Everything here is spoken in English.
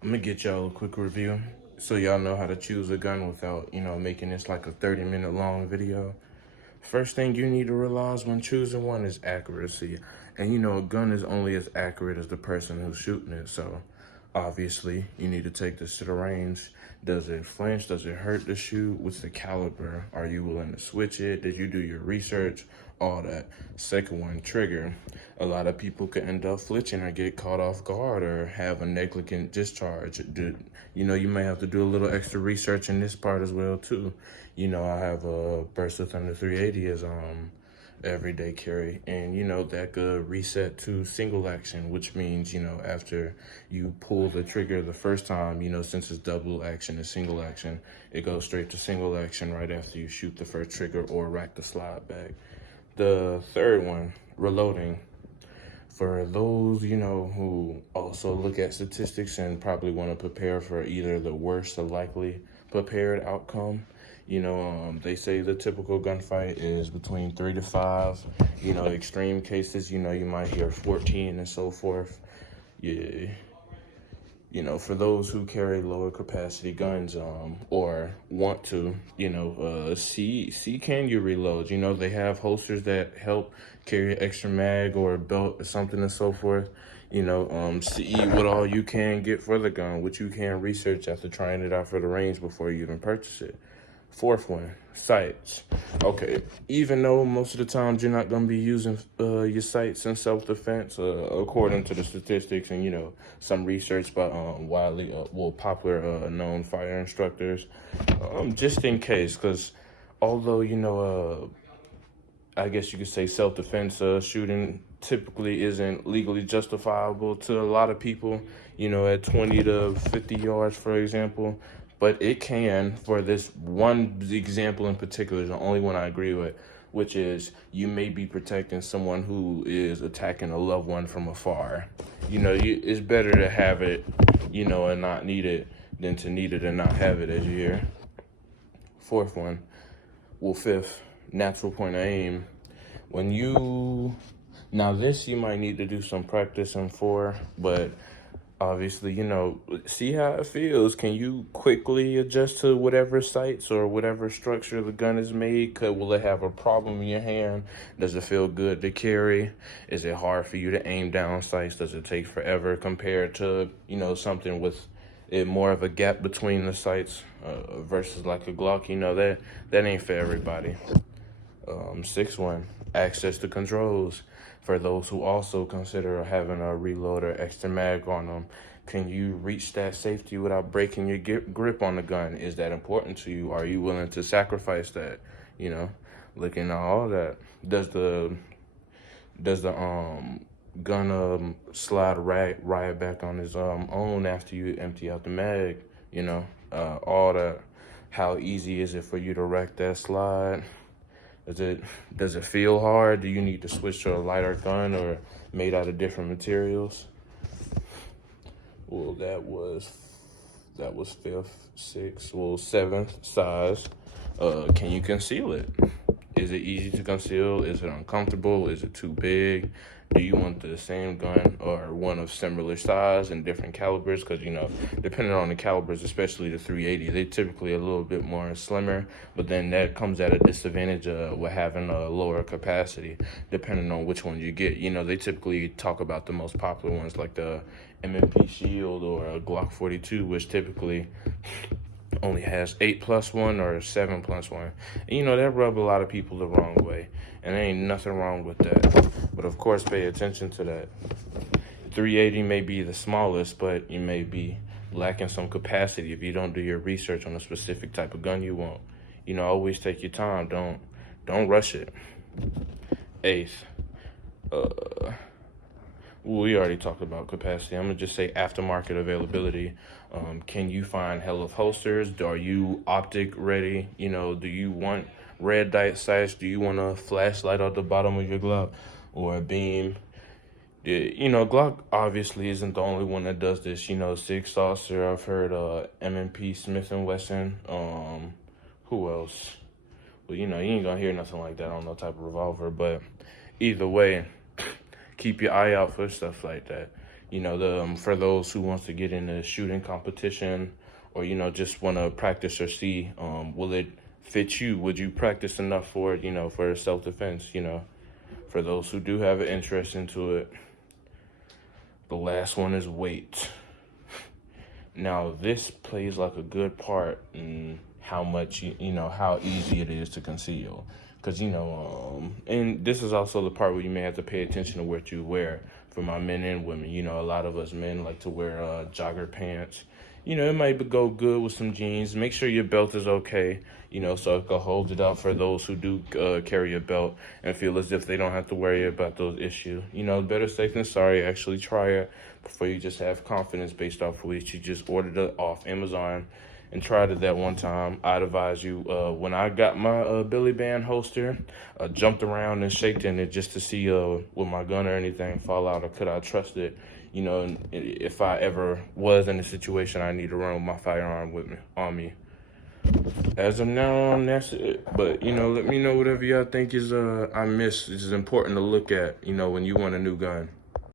I'm gonna get y'all a quick review so y'all know how to choose a gun without, making this like a 30-minute long video. First thing you need to realize when choosing one is accuracy. And a gun is only as accurate as the person who's shooting it. So obviously you need to take this to the range. Does it flinch? Does it hurt to shoot? What's the caliber? Are you willing to switch it? Did you do your research? All that. Second one, trigger. A lot of people could end up flinching or get caught off guard or have a negligent discharge. You may have to do a little extra research in this part as well too. I have a burst of thunder 380 as everyday carry, and that could reset to single action, which means after you pull the trigger the first time, since it's double action and single action, it goes straight to single action right after you shoot the first trigger or rack the slide back. The third one, reloading. For those, who also look at statistics and probably want to prepare for either the worst or likely prepared outcome, they say the typical gunfight is between 3 to 5. Extreme cases, you might hear 14 and so forth. Yeah. For those who carry lower capacity guns, or want to, see can you reload? They have holsters that help carry extra mag or a belt or something and so forth. See what all you can get for the gun, what you can research after trying it out for the range before you even purchase it. Fourth one, sights. Okay, even though most of the times you're not going to be using your sights in self-defense, according to the statistics and, some research by widely, popular known fire instructors, just in case, because although, I guess you could say self-defense shooting typically isn't legally justifiable to a lot of people, at 20 to 50 yards, for example. But it can, for this one example in particular, the only one I agree with, which is you may be protecting someone who is attacking a loved one from afar. It's better to have it, and not need it than to need it and not have it, as you hear. Fourth one, fifth, natural point of aim. Now this you might need to do some practicing for, but obviously, see how it feels. Can you quickly adjust to whatever sights or whatever structure the gun is made? Will it have a problem in your hand? Does it feel good to carry? Is it hard for you to aim down sights? Does it take forever compared to, something with it more of a gap between the sights versus like a Glock? That ain't for everybody. Sixth one, access to controls. For those who also consider having a reload or extra mag on them, can you reach that safety without breaking your grip on the gun? Is that important to you? Are you willing to sacrifice that? Looking at all that. Does the gun slide right back on his own after you empty out the mag? All that. How easy is it for you to rack that slide? Does it feel hard? Do you need to switch to a lighter gun or made out of different materials? Well, that was fifth, sixth, seventh size. Can you conceal it? Is it easy to conceal? Is it uncomfortable? Is it too big? Do you want the same gun or one of similar size and different calibers? Because, depending on the calibers, especially the 380, they're typically a little bit more slimmer, but then that comes at a disadvantage with having a lower capacity, depending on which one you get. They typically talk about the most popular ones like the M&P Shield or a Glock 42, which typically only has 8+1 or 7+1. And that rub a lot of people the wrong way. And there ain't nothing wrong with that. But of course, pay attention to that. 380 may be the smallest, but you may be lacking some capacity if you don't do your research on a specific type of gun you want. Always take your time. Don't rush it. Eighth, we already talked about capacity. I'm gonna just say aftermarket availability. Can you find hell of holsters? Are you optic ready? Do you want red dot sights? Do you want a flashlight at the bottom of your Glock or a beam? Glock obviously isn't the only one that does this. Sig Saucer. I've heard M&P Smith & Wesson. Who else? Well, you ain't gonna hear nothing like that on no type of revolver. But either way, keep your eye out for stuff like that. You know, the for those who wants to get into shooting competition, or you know, just want to practice or see, will it fit you? Would you practice enough for it? You know, for self-defense. You know, for those who do have an interest into it. The last one is weight. Now, this plays like a good part in how much, you know, how easy it is to conceal. Because, you know, and this is also the part where you may have to pay attention to what you wear for my men and women. You know, a lot of us men like to wear jogger pants. You know, it might go good with some jeans. Make sure your belt is okay, you know, so it can hold it up for those who do carry a belt and feel as if they don't have to worry about those issues. You know, better safe than sorry. Actually try it before you just have confidence based off of which you just ordered it off Amazon and tried it that one time. I'd advise you, when I got my Billy Band holster, jumped around and shaked in it just to see will my gun or anything fall out, or could I trust it? You know, if I ever was in a situation I need to run with my firearm with me on me. As of now, that's it. But you know, let me know whatever y'all think is I miss. Is important to look at. You know, when you want a new gun.